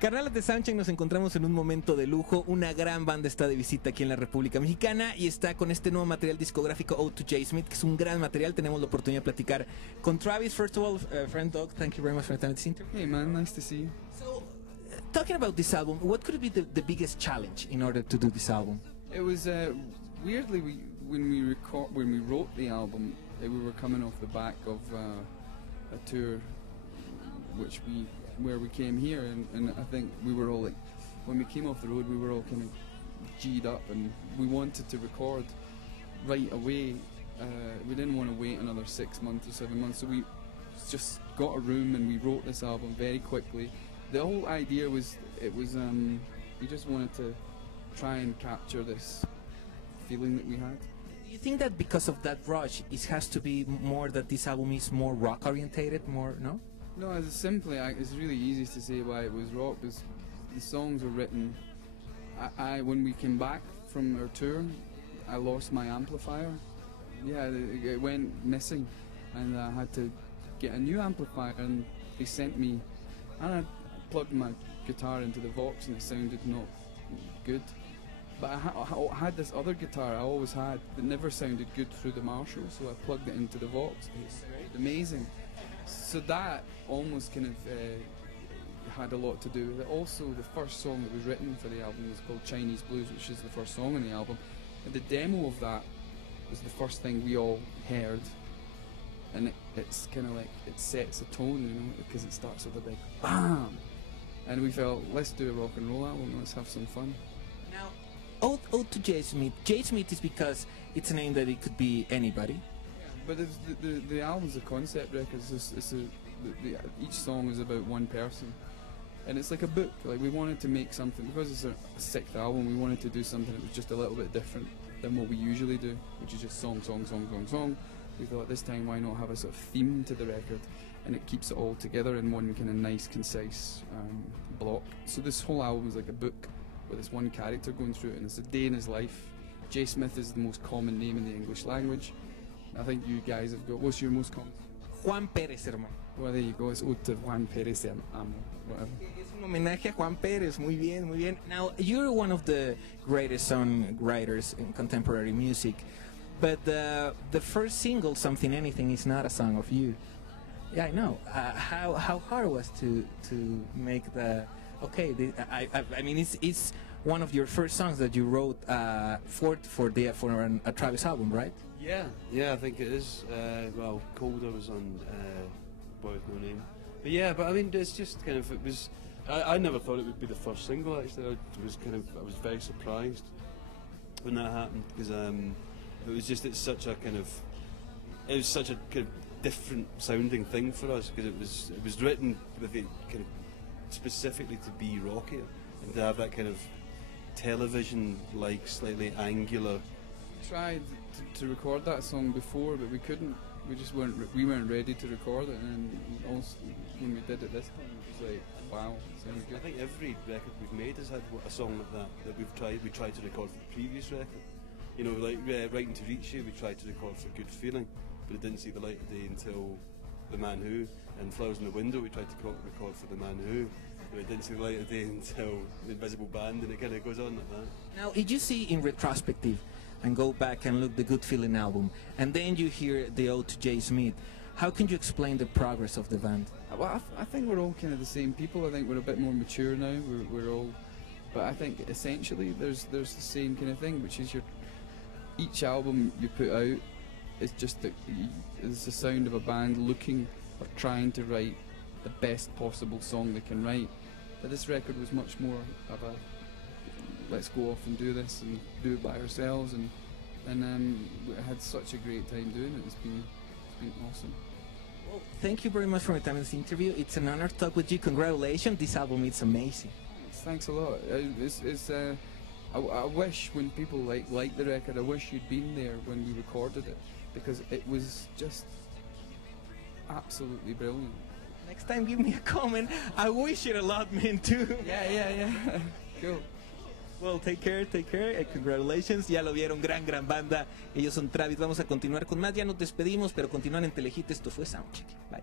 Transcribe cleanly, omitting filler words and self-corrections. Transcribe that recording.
Carnales de Soundcheck, nos encontramos en un momento de lujo. Una gran banda está de visita aquí en la República Mexicana y está con este nuevo material discográfico Ode to J. Smith, que es un gran material. Tenemos la oportunidad de platicar con Travis. First of all, friend Doug, thank you very much for attending this interview. Hey man, nice to see you. So, talking about this album, what could be the biggest challenge in order to do this album? It was weirdly when we wrote the album, we were coming off the back of a tour, where we came here, and I think we were all like, when we came off the road, we were all kind of G'd up, and we wanted to record right away. We didn't want to wait another 6 months or 7 months, so we just got a room and we wrote this album very quickly. The whole idea was, we just wanted to try and capture this feeling that we had. Do you think that because of that rush, it has to be more that this album is more rock orientated, more, no? No, it's really easy to say why it was rock, because the songs were written. When we came back from our tour, I lost my amplifier. Yeah, it went missing, and I had to get a new amplifier, and they sent me, and I plugged my guitar into the Vox, and it sounded not good. But I had this other guitar I always had that never sounded good through the Marshall, so I plugged it into the Vox. It's amazing. So that almost kind of had a lot to do with it. Also, the first song that was written for the album was called Chinese Blues, which is the first song on the album. And the demo of that was the first thing we all heard. And it's kind of like, it sets a tone, you know, because it starts with a big BAM! And we felt, let's do a rock and roll album, let's have some fun. Now, Ode to J. Smith. J. Smith is because it's a name that it could be anybody. But the album's a concept record. Each song is about one person, and it's like a book. Like, we wanted to make something, because it's a sixth album, we wanted to do something that was just a little bit different than what we usually do, which is just song, song, song, song, song. We thought this time, why not have a sort of theme to the record, and it keeps it all together in one kind of nice, concise block. So this whole album is like a book with this one character going through it, and it's a day in his life. J. Smith is the most common name in the English language. I think you guys have got, what's your most common? Juan Pérez, hermano. Well, there you go, it's Ode to Juan Pérez, whatever. Es un homenaje a Juan Pérez, muy bien, muy bien. Now, you're one of the greatest songwriters in contemporary music, but the first single, Something Anything, is not a song of you. Yeah, I know. How hard was to make the... Okay, I mean, it's one of your first songs that you wrote for a Travis album, right? Yeah, I think it is. Well, Colder was on Boy With No Name. But I mean, it's just kind of, it was, I never thought it would be the first single, actually. I was very surprised when that happened, because it's such a kind of different sounding thing for us, because it was written with it kind of specifically to be rockier, and to have that kind of television-like, slightly angular. We tried to record that song before, but we couldn't. We weren't ready to record it, and also when we did it this time, it was like, wow, it sounded good. I think every record we've made has had a song like that we tried to record for the previous record. You know, like Writing to Reach You, we tried to record for Good Feeling, but it didn't see the light of day until The Man Who, and Flowers in the Window we tried to record for The Man Who, but it didn't see the light of day until The Invisible Band, and it kind of goes on like that. Now, if you see in retrospective and go back and look the Good Feeling album, and then you hear the Ode to J. Smith, how can you explain the progress of the band? Well, I think we're all kind of the same people. I think we're a bit more mature now. We're all, but I think essentially there's the same kind of thing, which is each album you put out is just is the sound of a band looking or trying to write the best possible song they can write. But this record was much more of a, let's go off and do this and do it by ourselves, and we had such a great time doing it. It's been awesome. Well, thank you very much for your time in this interview. It's an honor to talk with you. Congratulations, this album is amazing. Thanks a lot. I wish when people like the record, I wish you'd been there when we recorded it, because it was just absolutely brilliant. Next time give me a comment. I wish it a lot, man, too. Yeah. Cool. Well, take care, congratulations. Ya lo vieron, gran banda. Ellos son Travis. Vamos a continuar con más. Ya nos despedimos, pero continúan en Telehit. Esto fue Soundcheck. Bye.